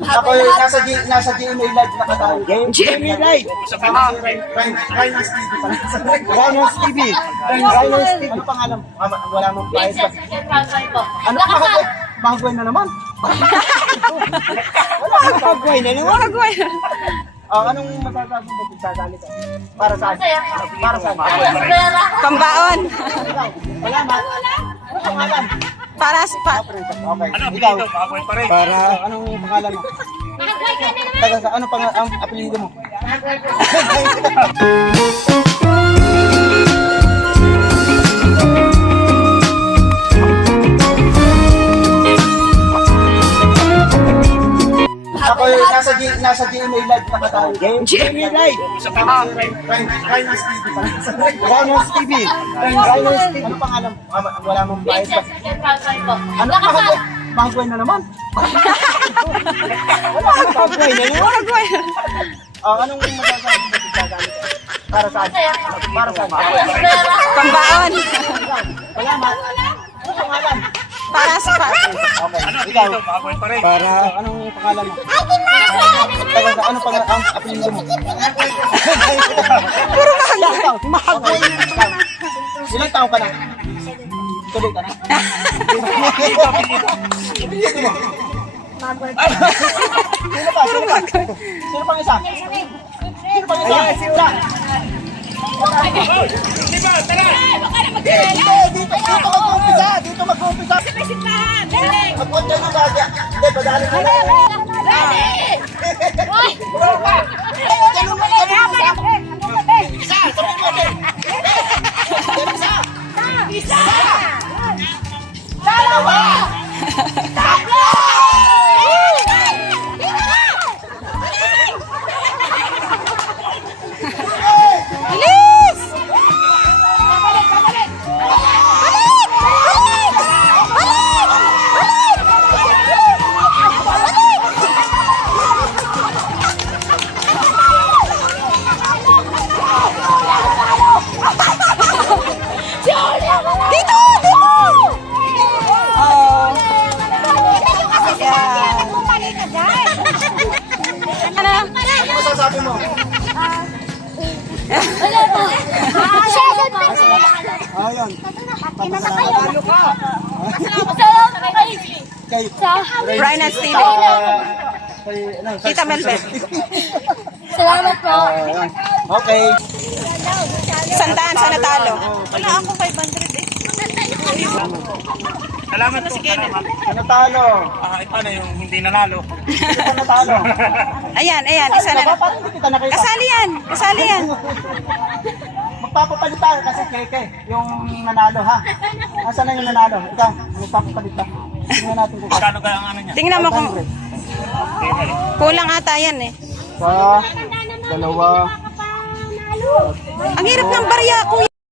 Ako yung nasa GMA Live nakatayo. GMA Live. Rhinos TV pala. Rhinos TV. Rhinos TV. Ano pangalan? Wala mong bayad pa. Ano Nakaka- Mahagway na naman. Wala kang pagway na naman. Makagway. Anong masasabi mo kung sasali ka? Para saan? Para saan? Pambaon. Salamat. Ano pangalan? Para Okay. Ikaw. Para anong pangalan mo? Taga sa ano ang apelyido mo? Ako yung nasa GMA Live nakatayo. GMA Live. Rhinos TV pala. Rhinos TV. Rhinos TV. Ano pangalan? Wala mong bayad pa. Ano mahagway na naman? Wala kang pagway na naman. Makagway. Anong masasabi mo kung sasali ka? Para saan? Para saan? Pambaon. Salamat. Ano pangalan? Para Okay. Ikaw. Para anong pangalan mo? Taga sa ano ang apelyido mo? puro mahagway. Ilang taon ka na? Tuloy ka na? Apelyido mo? Sino pa? Sino pa? Sino pang isa? Sino pang isa? Isa. Dito mag-umpisa. Dito mag-umpisa. Magpunta na ba? Hindi, padali na lang. Bilis! Dito! Oh. Yan. Ano? Ano masasabi mo? Ayun. Panalo ka. Kay Rhinos TV. Tita Melbet. Salamat po. Okay. Sandaan sa natalo. Wala ako 500 eh. Salamat po. Salamat. Natalo. Paano yung hindi nanalo? Ito natalo. Ayan, isa na. Parang hindi kita nakita. Kasali yan. Magpapapalit tayo kasi keke yung nanalo ha. Nasaan na yung nanalo? Ikaw, magpapapalit ka. Tingnan natin kung Kano ka ang ano niya? Tingnan mo kung kulang ata yan eh. sa dalawa. Ang hirap ng barya, kuya.